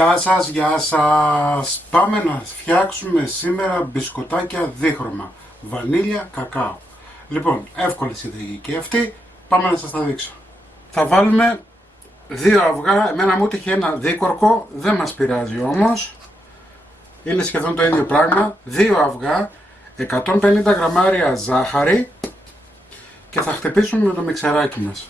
Γεια σας, γεια σας! Πάμε να φτιάξουμε σήμερα μπισκοτάκια δίχρωμα. Βανίλια, κακάο. Λοιπόν, εύκολη συνταγή και αυτή. Πάμε να σας τα δείξω. Θα βάλουμε 2 αυγά. Εμένα μου τύχε ένα δίκορκο. Δεν μας πειράζει όμως. Είναι σχεδόν το ίδιο πράγμα. 2 αυγά, 150 γραμμάρια ζάχαρη και θα χτυπήσουμε με το μιξεράκι μας.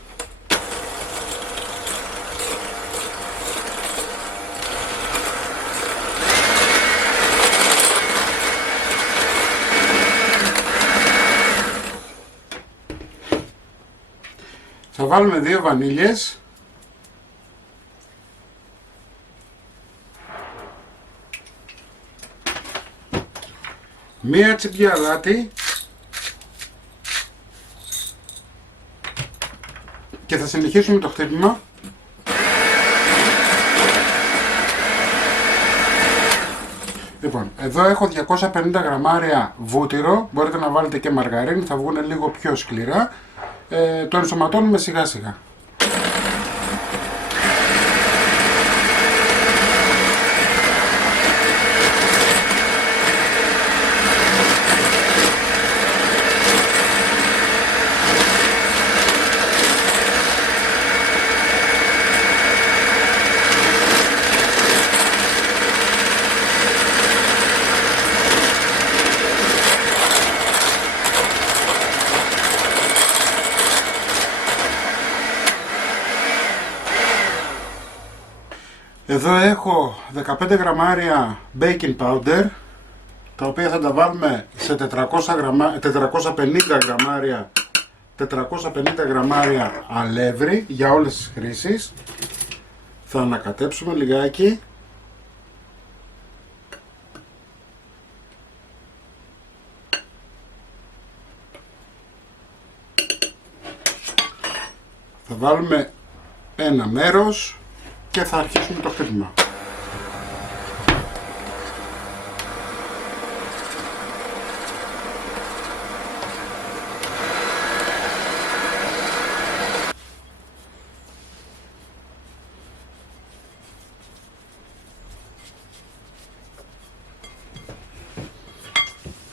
Θα βάλουμε 2 βανίλιες, μία τσιμπιά αλάτι και θα συνεχίσουμε το χτύπημα. Λοιπόν, εδώ έχω 250 γραμμάρια βούτυρο, μπορείτε να βάλετε και μαργαρίνη, θα βγουν λίγο πιο σκληρά. Το ενσωματώνουμε σιγά σιγά. Εδώ έχω 15 γραμμάρια baking powder, τα οποία θα τα βάλουμε σε 450 γραμμάρια αλεύρι για όλες τις χρήσεις. Θα ανακατέψουμε λιγάκι. Θα βάλουμε ένα μέρος και θα αρχίσουμε το χτύπημα.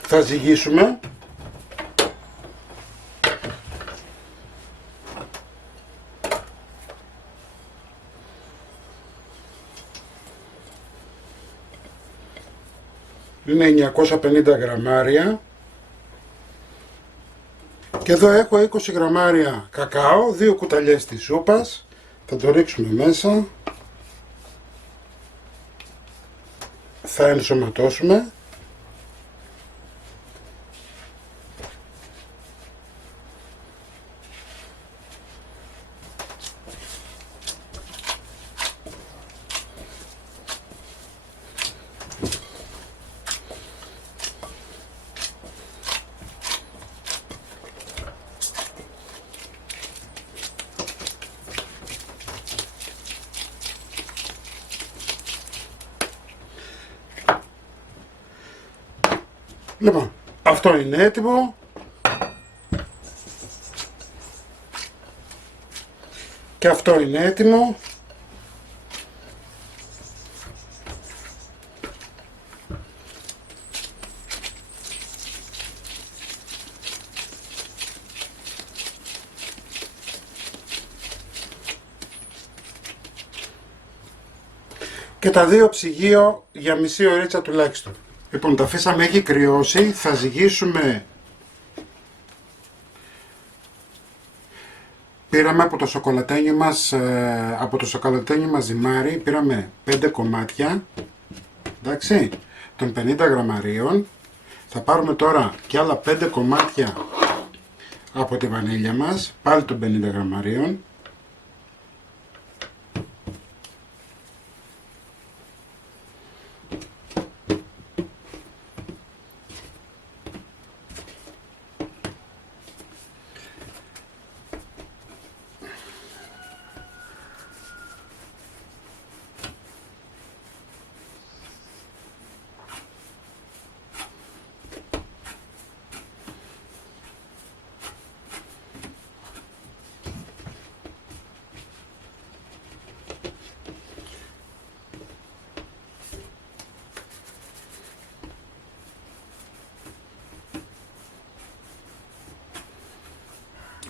Θα ζυγίσουμε. Είναι 950 γραμμάρια και εδώ έχω 20 γραμμάρια κακάο, 2 κουταλιές της σούπας. Θα το ρίξουμε μέσα, θα ενσωματώσουμε. Λοιπόν, αυτό είναι έτοιμο. Και αυτό είναι έτοιμο. Και τα 2 ψυγείο για μισή ωρίτσα τουλάχιστον. Λοιπόν, τα αφήσαμε, έχει κρυώσει, θα ζυγίσουμε. Πήραμε από το σοκολατένιο μας ζυμάρι, πήραμε 5 κομμάτια, εντάξει, των 50 γραμμαρίων. Θα πάρουμε τώρα και άλλα 5 κομμάτια από τη βανίλια μας, πάλι των 50 γραμμαρίων.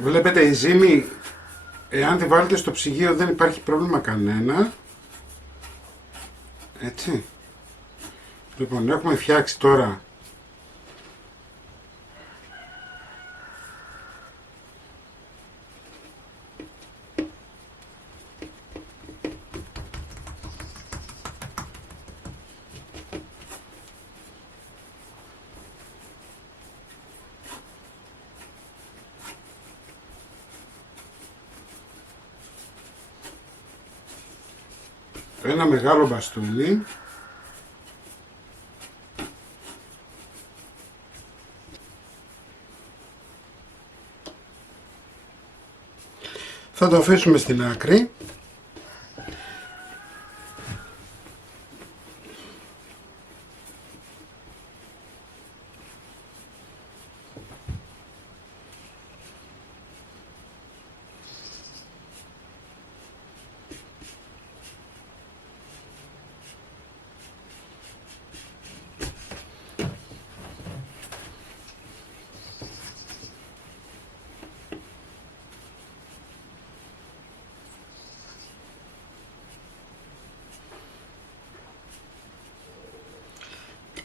Βλέπετε η ζύμη, εάν τη βάλετε στο ψυγείο δεν υπάρχει πρόβλημα κανένα. Έτσι. Λοιπόν, έχουμε φτιάξει τώρα ένα μεγάλο μπαστούνι. Θα το αφήσουμε στην άκρη.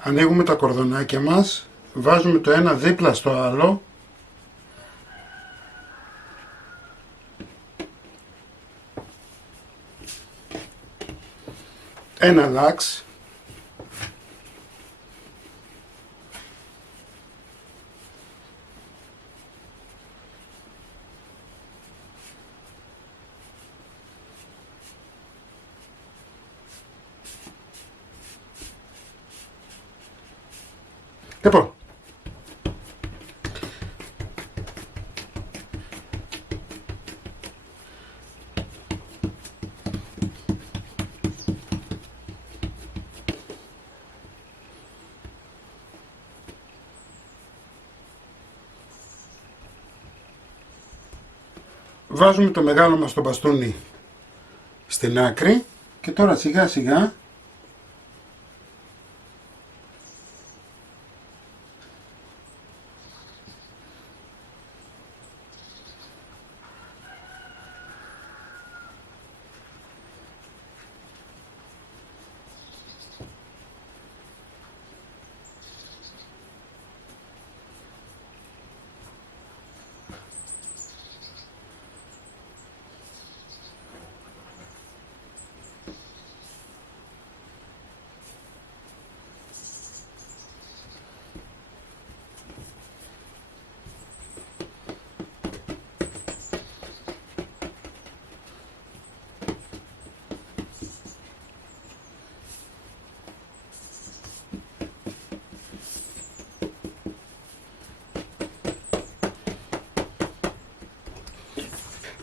Ανοίγουμε τα κορδονάκια μας, βάζουμε το ένα δίπλα στο άλλο. Ένα λάξ. Λοιπόν, βάζουμε το μεγάλο μας το μπαστούνι στην άκρη και τώρα σιγά σιγά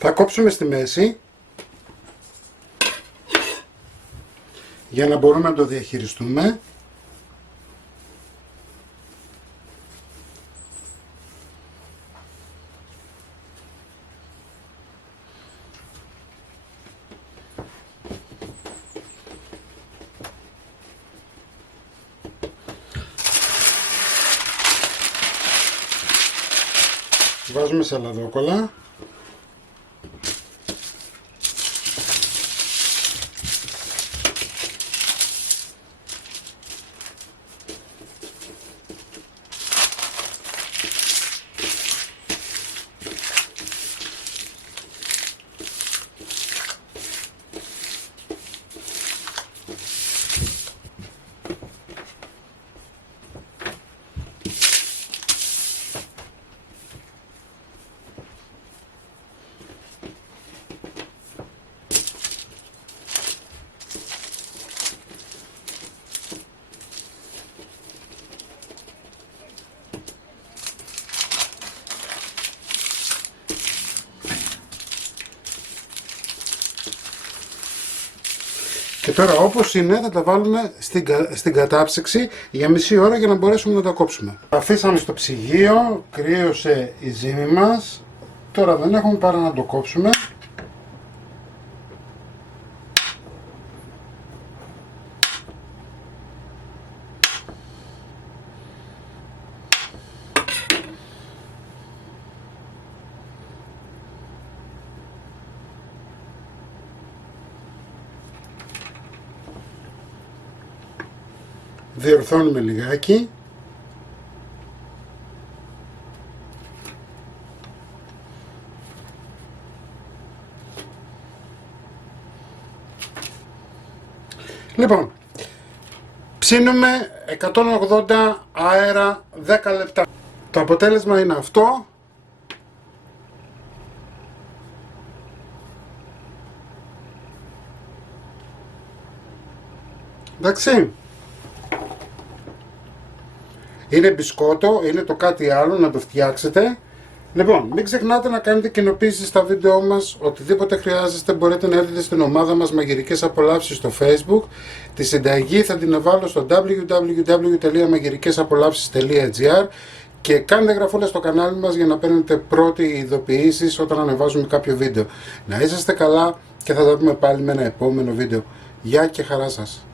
θα κόψουμε στη μέση για να μπορούμε να το διαχειριστούμε. Βάζουμε σαλαδόκολλα. Και τώρα όπως είναι θα τα βάλουμε στην κατάψυξη για μισή ώρα για να μπορέσουμε να τα κόψουμε. Αφήσαμε στο ψυγείο, κρύωσε η ζύμη μας. Τώρα δεν έχουμε παρά να το κόψουμε. Διορθώνουμε λιγάκι. Λοιπόν, ψήνουμε 180 αέρα 10 λεπτά. Το αποτέλεσμα είναι αυτό. Εντάξει. Είναι μπισκότο, είναι το κάτι άλλο, να το φτιάξετε. Λοιπόν, μην ξεχνάτε να κάνετε κοινοποίησεις στα βίντεό μας. Οτιδήποτε χρειάζεστε μπορείτε να έρθετε στην ομάδα μας Μαγειρικές Απολαύσεις στο Facebook. Τη συνταγή θα την βάλω στο www.magirikesapolapsis.gr και κάντε γραφούλα στο κανάλι μας για να παίρνετε πρώτοι ειδοποιήσεις όταν ανεβάζουμε κάποιο βίντεο. Να είσαστε καλά και θα τα πούμε πάλι με ένα επόμενο βίντεο. Γεια και χαρά σας!